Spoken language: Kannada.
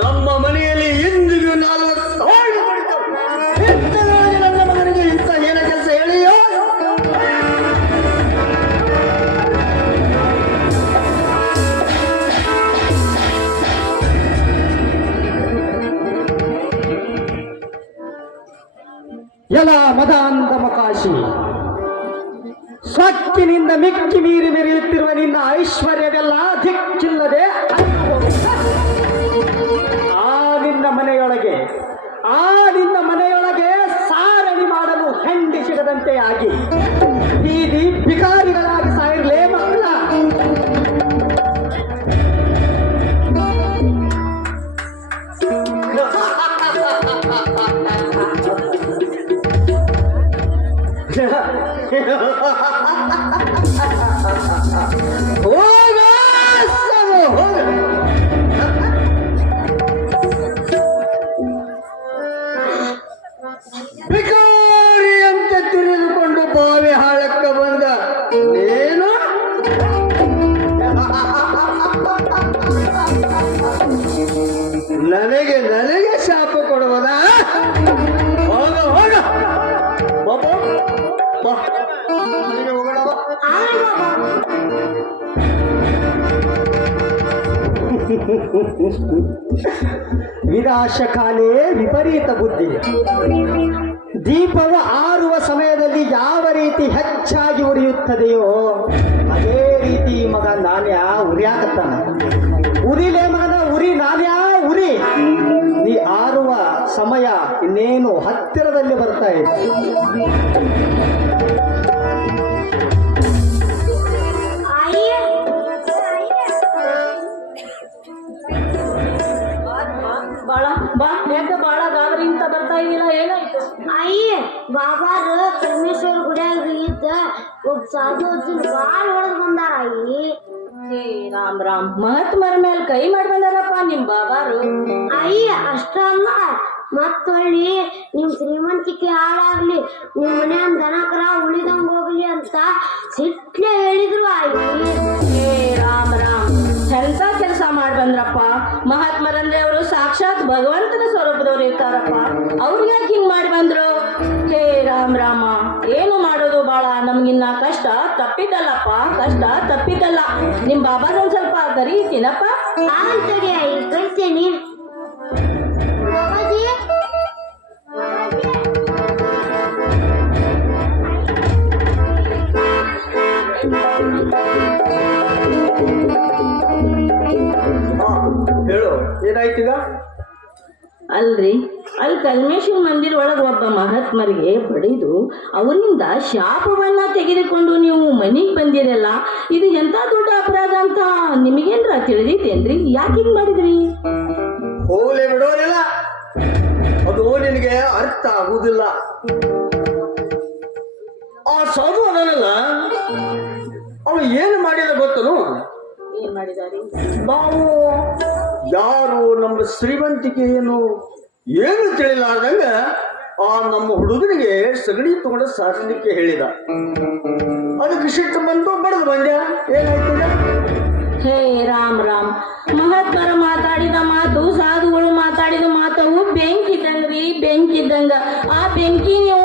ನಮ್ಮ ಮನೆಯಲ್ಲಿ ಎಂದಿಗೂ 4 ಹಾಳು ಮಾಡಿದ್ದವು. ನನ್ನ ಮಗನಿಗೆ ಇಂಥ ಏನ ಕೆಲಸ ಹೇಳಿಯೋ? ಎಲ ಮದಾಂಧ ಮಕಾಶಿ, ಸೊಕ್ಕಿನಿಂದ ಮಿಕ್ಕಿ ಮೀರಿ ಮೆರೆಯುತ್ತಿರುವ ನಿನ್ನ ಐಶ್ವರ್ಯವೆಲ್ಲ ದಿಕ್ಕಿಲ್ಲದೆ ನಿನ್ನ ಮನೆಯೊಳಗೆ ಸಾರಣಿ ಮಾಡಲು ಹೆಂಡಿ ಸಿಗದಂತೆ ಆಗಿ ಬೀದಿ ಬಿಕಾರಿಗಳಾಗಿ ಸಾಯಿರ್ಲೇ ಮಕ್ಕಳ. ಬಿಕಾರಿ ಅಂತ ತಿಳಿದುಕೊಂಡು ಬಾವಿ ಹಾಳಕ್ಕ ಬಂದ ನೀನು ನನಗೆ ಶಾಪ ಕೊಡುವುದಾ? ಹೋಗ ಹೋಗ ಬಾಬಾ ಬಾ, ಮನೆಗೆ ಹೋಗೋಣ ಬಾ. ವಿನಾಶಕಾಲೇ ವಿಪರೀತ ಬುದ್ಧಿ. ದೀಪವು ಆರುವ ಸಮಯದಲ್ಲಿ ಯಾವ ರೀತಿ ಹೆಚ್ಚಾಗಿ ಉರಿಯುತ್ತದೆಯೋ ಅದೇ ರೀತಿ ಈ ಮಗ ನಾಣ್ಯ ಉರಿಯಾಕತ್ತಾನ. ಉರಿಲೇ ಮಗನ ಉರಿ, ನಾಣ್ಯ ಉರಿ. ನೀ ಆರುವ ಸಮಯ ಇನ್ನೇನು ಹತ್ತಿರದಲ್ಲಿ ಬರ್ತಾ ಇದೆ. ಬಾಳ ಗಾಬರಿ ಅಂತ ಬರ್ತಾ ಇದೀಲ್ಲ, ಏನಾಯ್ತು? ಅಯ್ಯ ಬಾಬಾರು ಪರಮೇಶ್ವರ ಗುಡಿಯಾಗ ಇದ್ದ ಒಬ್ಬ ಸಾಧು ಅಜ್ಜನ್ ಬಾಳ ಹೊಡೆದ್ ಬಂದಾರ ಅಯ್ಯಿ. ಹೇ ರಾಮ್ ರಾಮ್, ಮಹಾತ್ಮರ ಮೇಲೆ ಕೈ ಮಾಡಿ ಬಂದಾರಪ್ಪ ನಿಮ್ ಬಾಬಾರು. ಅಯ್ಯ ಅಷ್ಟ ಅಲ್ಲ, ಮತ್ತ ಹೊಳ್ಳಿ ನಿಮ್ ಶ್ರೀಮಂತಿಕೆ ಹಾಳಾಗ್ಲಿ, ನಿಮ್ ಮನೆಯನ್ ದನಕರ ಉಳಿದಂಗ ಹೋಗ್ಲಿ ಅಂತ ಸಿಟ್ಲೆ ಹೇಳಿದ್ರು ಅಯ್ಯಿ. ಹೇ ರಾಮ್ ರಾಮ್, ಎಂತ ಕೆಲಸ ಮಾಡಿ ಬಂದ್ರಪ್ಪ. ಮಹಾತ್ಮರಂದ್ರೆ ಅವರು ಸಾಕ್ಷಾತ್ ಭಗವಂತನ ಸ್ವರೂಪದವ್ರು ಇರ್ತಾರಪ್ಪ, ಅವ್ರಿಗೆ ಯಾಕೆ ಹಿಂಗ್ ಮಾಡಿ ಬಂದ್ರು? ಹೇ ರಾಮ್ ರಾಮ, ಏನು ಮಾಡೋದು ಬಾಳ, ನಮ್ಗಿನ್ನ ಕಷ್ಟ ತಪ್ಪಿದ್ದಲ್ಲಪ್ಪ, ಕಷ್ಟ ತಪ್ಪಿದ್ದಲ್ಲ. ನಿಮ್ ಬಾಬಾರ ಒಂದ್ ಸ್ವಲ್ಪ ಕರೀತೀನಪ್ಪ. ತಡಿ ಅಯ್ಯ, ಕರಿತೇನಿ. ಬಾಬಾಜಿ ಹೇಳು, ಏನಾಯ್ತೀಗ? ಅಲ್ರಿ, ಅಲ್ಲಿ ಕಲ್ಮೇಶ್ವರ ಮಂದಿರ ಒಳಗೆ ಒಬ್ಬ ಮಹಾತ್ಮರಿಗೆ ಪಡೆದು ಅವರಿಂದ ಶಾಪವನ್ನ ತೆಗೆದುಕೊಂಡು ನೀವು ಮನೆಗೆ ಬಂದಿರಲ್ಲ, ಇದು ಎಂತ ದೊಡ್ಡ ಅಪರಾಧ ಅಂತ ನಿಮಗೇನ್ರ ತಿಳಿದೈತೇನ್ರಿ? ಯಾಕೆ ಹಿಂಗ್ ಮಾಡಿದ್ರಿ? ಹೋಗ್ಲೇ ಬಿಡೋದಿಲ್ಲ, ಅದು ನಿನಗೆ ಅರ್ಥ ಆಗುವುದಿಲ್ಲ. ಆ ಸಾಧು ಅದನಲ್ಲ, ಅವನು ಏನು ಮಾಡಿದ ಗೊತ್ತನು? ಏನ್ ಮಾಡಿದಾರಿ? ನಾವು ಯಾರು ನಮ್ಮ ಶ್ರೀಮಂತಿಕೆ ಏನು ತಿಳಿಲಾರ್ದಂಗ ಆ ನಮ್ಮ ಹುಡುಗನಿಗೆ ಸಗಣಿ ತಗೊಂಡು ಸಾರಿಸಲಿಕ್ಕೆ ಹೇಳಿದ. ಅದಕ್ಕೆ ಸಿಟ್ಟು ಬಂದು ಬಡದು ಬಂದ್ಯ. ಏನಾಯ್ತದ? ಹೇ ರಾಮ್ ರಾಮ್, ಮಹಾತ್ಮರ ಮಾತಾಡಿದ ಮಾತು, ಸಾಧುಗಳು ಮಾತಾಡಿದ ಮಾತವು ಬೆಂಕಿ ಇದ್ದಂಗ್ರಿ, ಬೆಂಕಿ ಇದ್ದಂಗ. ಆ ಬೆಂಕಿ ನೀವು